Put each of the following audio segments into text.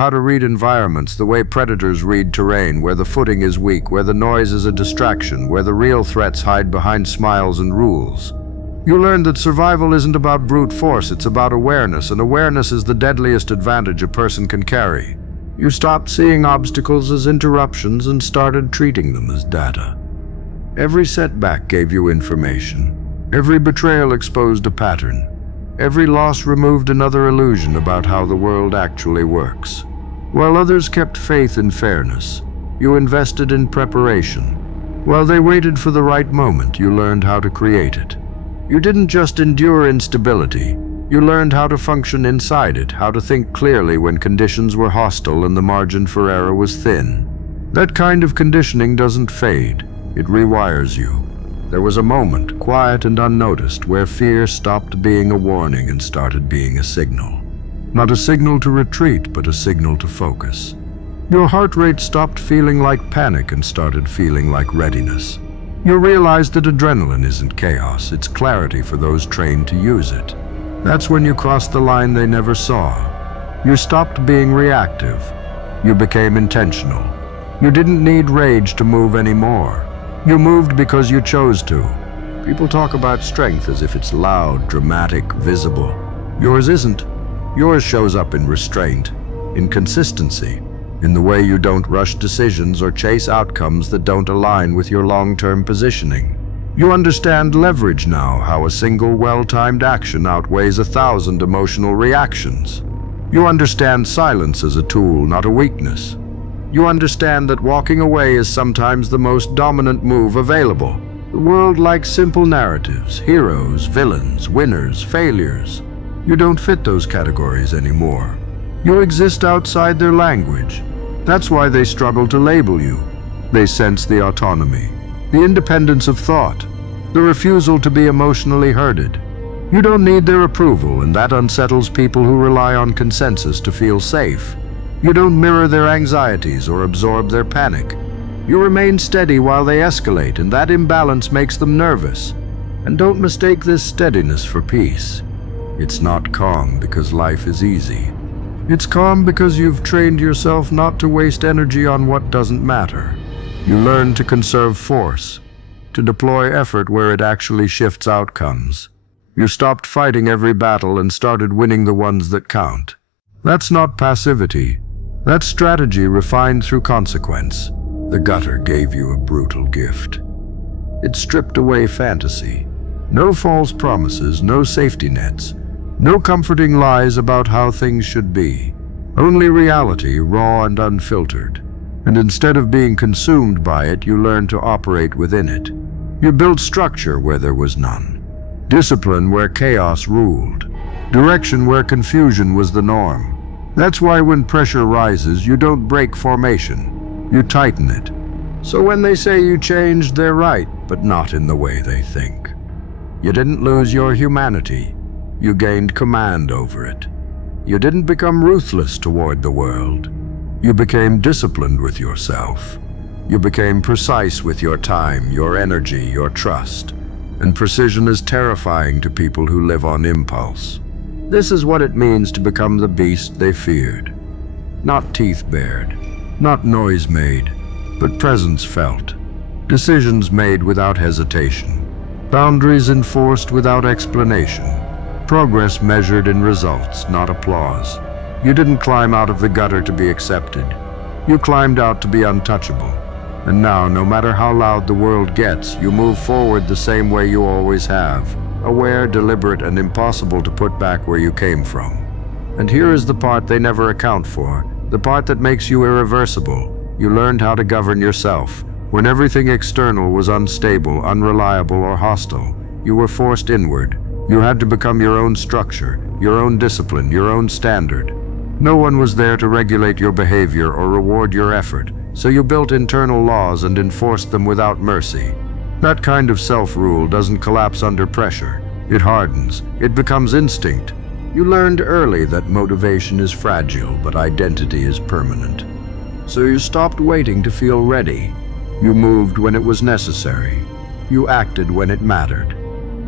How to read environments the way predators read terrain, where the footing is weak, where the noise is a distraction, where the real threats hide behind smiles and rules. You learned that survival isn't about brute force, it's about awareness, and awareness is the deadliest advantage a person can carry. You stopped seeing obstacles as interruptions and started treating them as data. Every setback gave you information. Every betrayal exposed a pattern. Every loss removed another illusion about how the world actually works. While others kept faith in fairness, you invested in preparation. While they waited for the right moment, you learned how to create it. You didn't just endure instability, you learned how to function inside it, how to think clearly when conditions were hostile and the margin for error was thin. That kind of conditioning doesn't fade, it rewires you. There was a moment, quiet and unnoticed, where fear stopped being a warning and started being a signal. Not a signal to retreat, but a signal to focus. Your heart rate stopped feeling like panic and started feeling like readiness. You realized that adrenaline isn't chaos, it's clarity for those trained to use it. That's when you crossed the line they never saw. You stopped being reactive. You became intentional. You didn't need rage to move anymore. You moved because you chose to. People talk about strength as if it's loud, dramatic, visible. Yours isn't. Yours shows up in restraint, in consistency, in the way you don't rush decisions or chase outcomes that don't align with your long-term positioning. You understand leverage now, how a single well-timed action outweighs 1,000 emotional reactions. You understand silence as a tool, not a weakness. You understand that walking away is sometimes the most dominant move available. The world likes simple narratives, heroes, villains, winners, failures. You don't fit those categories anymore. You exist outside their language. That's why they struggle to label you. They sense the autonomy, the independence of thought, the refusal to be emotionally herded. You don't need their approval, and that unsettles people who rely on consensus to feel safe. You don't mirror their anxieties or absorb their panic. You remain steady while they escalate, and that imbalance makes them nervous. And don't mistake this steadiness for peace. It's not calm because life is easy. It's calm because you've trained yourself not to waste energy on what doesn't matter. You learn to conserve force, to deploy effort where it actually shifts outcomes. You stopped fighting every battle and started winning the ones that count. That's not passivity. That's strategy refined through consequence. The gutter gave you a brutal gift. It stripped away fantasy. No false promises, no safety nets. No comforting lies about how things should be. Only reality, raw and unfiltered. And instead of being consumed by it, you learned to operate within it. You built structure where there was none. Discipline where chaos ruled. Direction where confusion was the norm. That's why when pressure rises, you don't break formation. You tighten it. So when they say you changed, they're right, but not in the way they think. You didn't lose your humanity. You gained command over it. You didn't become ruthless toward the world. You became disciplined with yourself. You became precise with your time, your energy, your trust. And precision is terrifying to people who live on impulse. This is what it means to become the beast they feared. Not teeth bared, not noise made, but presence felt. Decisions made without hesitation. Boundaries enforced without explanation. Progress measured in results, not applause. You didn't climb out of the gutter to be accepted. You climbed out to be untouchable. And now, no matter how loud the world gets, you move forward the same way you always have. Aware, deliberate, and impossible to put back where you came from. And here is the part they never account for, the part that makes you irreversible. You learned how to govern yourself. When everything external was unstable, unreliable, or hostile, you were forced inward. You had to become your own structure, your own discipline, your own standard. No one was there to regulate your behavior or reward your effort, so you built internal laws and enforced them without mercy. That kind of self-rule doesn't collapse under pressure. It hardens. It becomes instinct. You learned early that motivation is fragile, but identity is permanent. So you stopped waiting to feel ready. You moved when it was necessary. You acted when it mattered.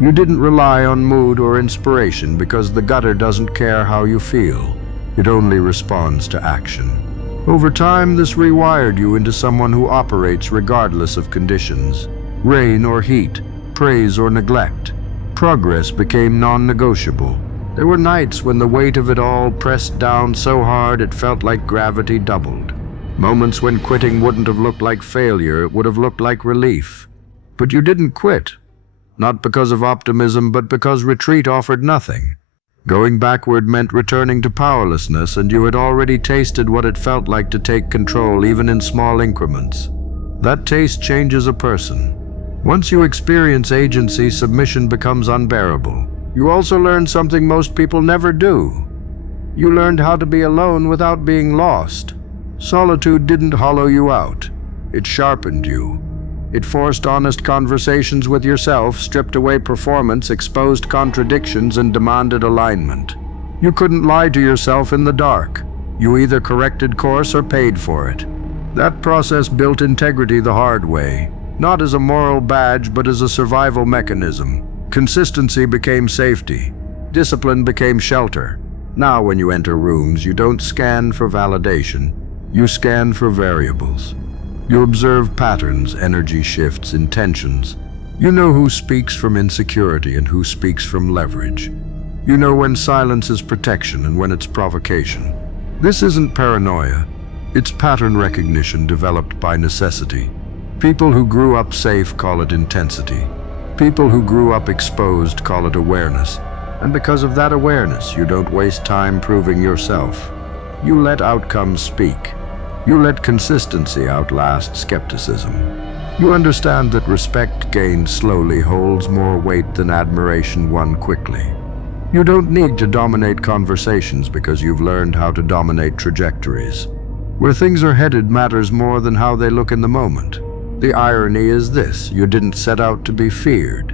You didn't rely on mood or inspiration because the gutter doesn't care how you feel. It only responds to action. Over time, this rewired you into someone who operates regardless of conditions. Rain or heat, praise or neglect. Progress became non-negotiable. There were nights when the weight of it all pressed down so hard it felt like gravity doubled. Moments when quitting wouldn't have looked like failure, it would have looked like relief. But you didn't quit. Not because of optimism, but because retreat offered nothing. Going backward meant returning to powerlessness, and you had already tasted what it felt like to take control, even in small increments. That taste changes a person. Once you experience agency, submission becomes unbearable. You also learn something most people never do. You learned how to be alone without being lost. Solitude didn't hollow you out. It sharpened you. It forced honest conversations with yourself, stripped away performance, exposed contradictions, and demanded alignment. You couldn't lie to yourself in the dark. You either corrected course or paid for it. That process built integrity the hard way, not as a moral badge, but as a survival mechanism. Consistency became safety. Discipline became shelter. Now when you enter rooms, you don't scan for validation. You scan for variables. You observe patterns, energy shifts, intentions. You know who speaks from insecurity and who speaks from leverage. You know when silence is protection and when it's provocation. This isn't paranoia. It's pattern recognition developed by necessity. People who grew up safe call it intensity. People who grew up exposed call it awareness. And because of that awareness, you don't waste time proving yourself. You let outcomes speak. You let consistency outlast skepticism. You understand that respect gained slowly holds more weight than admiration won quickly. You don't need to dominate conversations because you've learned how to dominate trajectories. Where things are headed matters more than how they look in the moment. The irony is this: you didn't set out to be feared.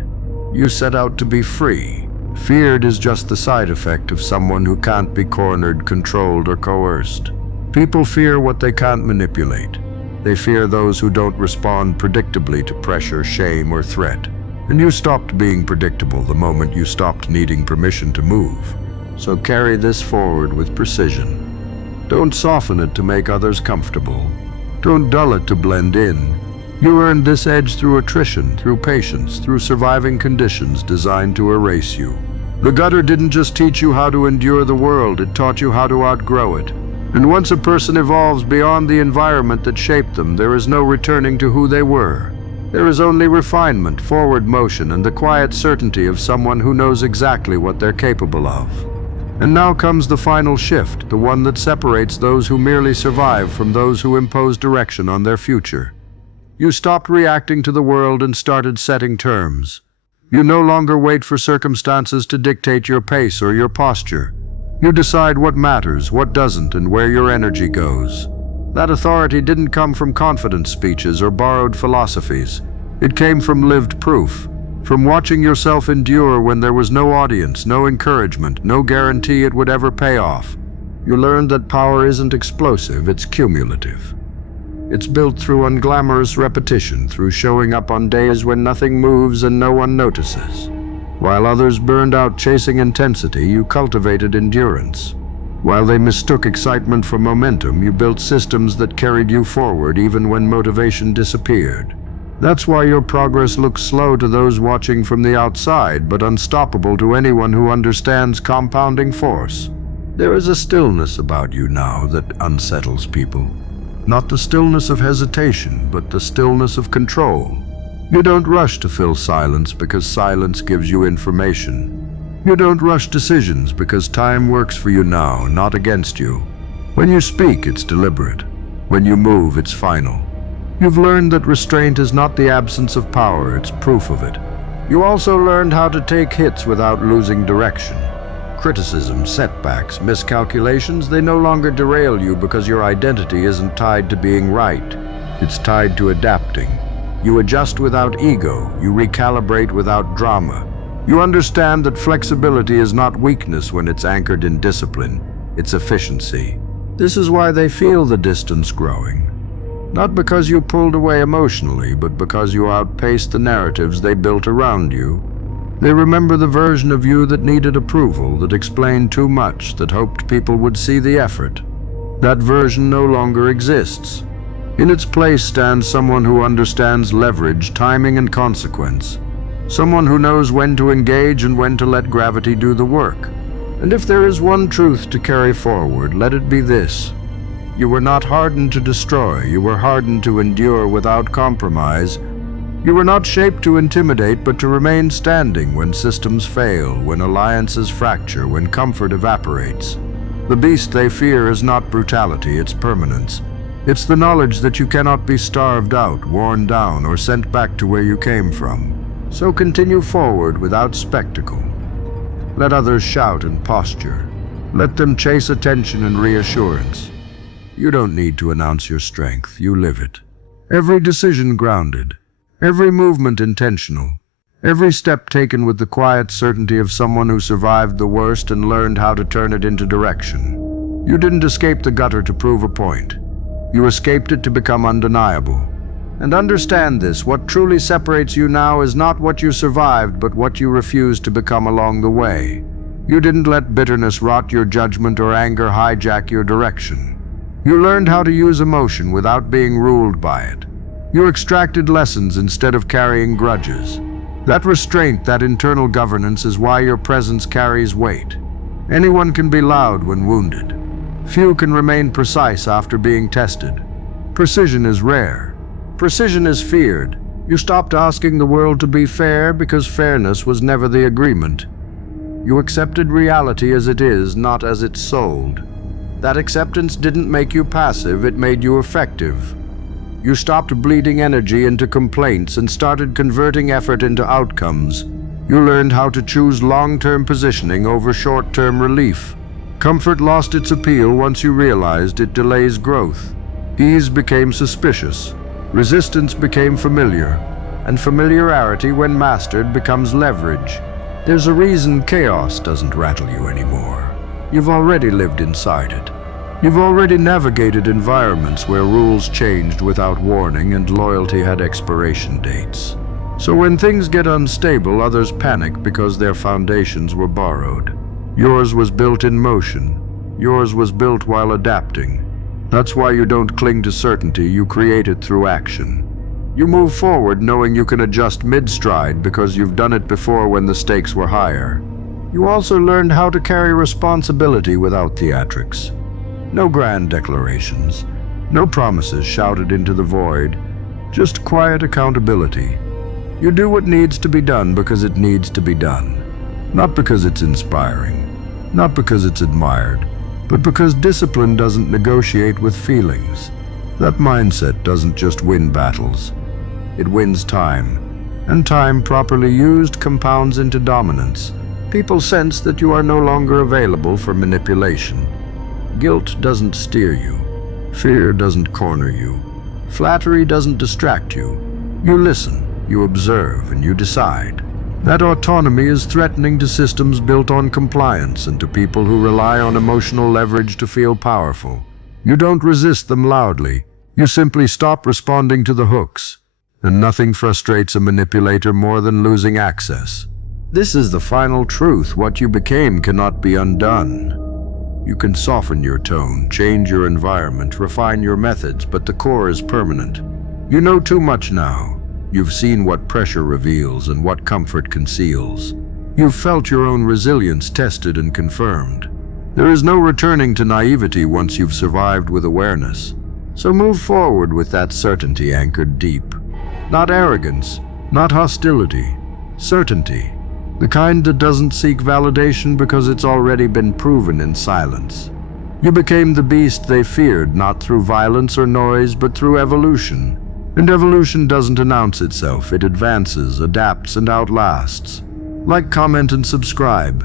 You set out to be free. Feared is just the side effect of someone who can't be cornered, controlled, or coerced. People fear what they can't manipulate. They fear those who don't respond predictably to pressure, shame, or threat. And you stopped being predictable the moment you stopped needing permission to move. So carry this forward with precision. Don't soften it to make others comfortable. Don't dull it to blend in. You earned this edge through attrition, through patience, through surviving conditions designed to erase you. The gutter didn't just teach you how to endure the world, it taught you how to outgrow it. And once a person evolves beyond the environment that shaped them, there is no returning to who they were. There is only refinement, forward motion, and the quiet certainty of someone who knows exactly what they're capable of. And now comes the final shift, the one that separates those who merely survive from those who impose direction on their future. You stopped reacting to the world and started setting terms. You no longer wait for circumstances to dictate your pace or your posture. You decide what matters, what doesn't, and where your energy goes. That authority didn't come from confidence speeches or borrowed philosophies. It came from lived proof, from watching yourself endure when there was no audience, no encouragement, no guarantee it would ever pay off. You learned that power isn't explosive, it's cumulative. It's built through unglamorous repetition, through showing up on days when nothing moves and no one notices. While others burned out chasing intensity, you cultivated endurance. While they mistook excitement for momentum, you built systems that carried you forward even when motivation disappeared. That's why your progress looks slow to those watching from the outside, but unstoppable to anyone who understands compounding force. There is a stillness about you now that unsettles people. Not the stillness of hesitation, but the stillness of control. You don't rush to fill silence because silence gives you information. You don't rush decisions because time works for you now, not against you. When you speak, it's deliberate. When you move, it's final. You've learned that restraint is not the absence of power, it's proof of it. You also learned how to take hits without losing direction. Criticism, setbacks, miscalculations, they no longer derail you because your identity isn't tied to being right. It's tied to adapting. You adjust without ego. You recalibrate without drama. You understand that flexibility is not weakness when it's anchored in discipline. It's efficiency. This is why they feel the distance growing. Not because you pulled away emotionally, but because you outpaced the narratives they built around you. They remember the version of you that needed approval, that explained too much, that hoped people would see the effort. That version no longer exists. In its place stands someone who understands leverage, timing, and consequence. Someone who knows when to engage and when to let gravity do the work. And if there is one truth to carry forward, let it be this. You were not hardened to destroy, you were hardened to endure without compromise. You were not shaped to intimidate, but to remain standing when systems fail, when alliances fracture, when comfort evaporates. The beast they fear is not brutality, it's permanence. It's the knowledge that you cannot be starved out, worn down, or sent back to where you came from. So continue forward without spectacle. Let others shout and posture. Let them chase attention and reassurance. You don't need to announce your strength, you live it. Every decision grounded, every movement intentional, every step taken with the quiet certainty of someone who survived the worst and learned how to turn it into direction. You didn't escape the gutter to prove a point. You escaped it to become undeniable. And understand this, what truly separates you now is not what you survived, but what you refused to become along the way. You didn't let bitterness rot your judgment or anger hijack your direction. You learned how to use emotion without being ruled by it. You extracted lessons instead of carrying grudges. That restraint, that internal governance is why your presence carries weight. Anyone can be loud when wounded. Few can remain precise after being tested. Precision is rare. Precision is feared. You stopped asking the world to be fair because fairness was never the agreement. You accepted reality as it is, not as it's sold. That acceptance didn't make you passive, it made you effective. You stopped bleeding energy into complaints and started converting effort into outcomes. You learned how to choose long-term positioning over short-term relief. Comfort lost its appeal once you realized it delays growth. Ease became suspicious. Resistance became familiar. And familiarity, when mastered, becomes leverage. There's a reason chaos doesn't rattle you anymore. You've already lived inside it. You've already navigated environments where rules changed without warning and loyalty had expiration dates. So when things get unstable, others panic because their foundations were borrowed. Yours was built in motion. Yours was built while adapting. That's why you don't cling to certainty, you create it through action. You move forward knowing you can adjust mid-stride because you've done it before when the stakes were higher. You also learned how to carry responsibility without theatrics. No grand declarations, no promises shouted into the void, just quiet accountability. You do what needs to be done because it needs to be done. Not because it's inspiring, not because it's admired, but because discipline doesn't negotiate with feelings. That mindset doesn't just win battles, it wins time. And time properly used compounds into dominance. People sense that you are no longer available for manipulation. Guilt doesn't steer you. Fear doesn't corner you. Flattery doesn't distract you. You listen, you observe, and you decide. That autonomy is threatening to systems built on compliance and to people who rely on emotional leverage to feel powerful. You don't resist them loudly. You simply stop responding to the hooks. And nothing frustrates a manipulator more than losing access. This is the final truth. What you became cannot be undone. You can soften your tone, change your environment, refine your methods, but the core is permanent. You know too much now. You've seen what pressure reveals and what comfort conceals. You've felt your own resilience tested and confirmed. There is no returning to naivety once you've survived with awareness. So move forward with that certainty anchored deep. Not arrogance, not hostility, certainty. The kind that doesn't seek validation because it's already been proven in silence. You became the beast they feared, not through violence or noise, but through evolution. And evolution doesn't announce itself, it advances, adapts, and outlasts. Like, comment, and subscribe.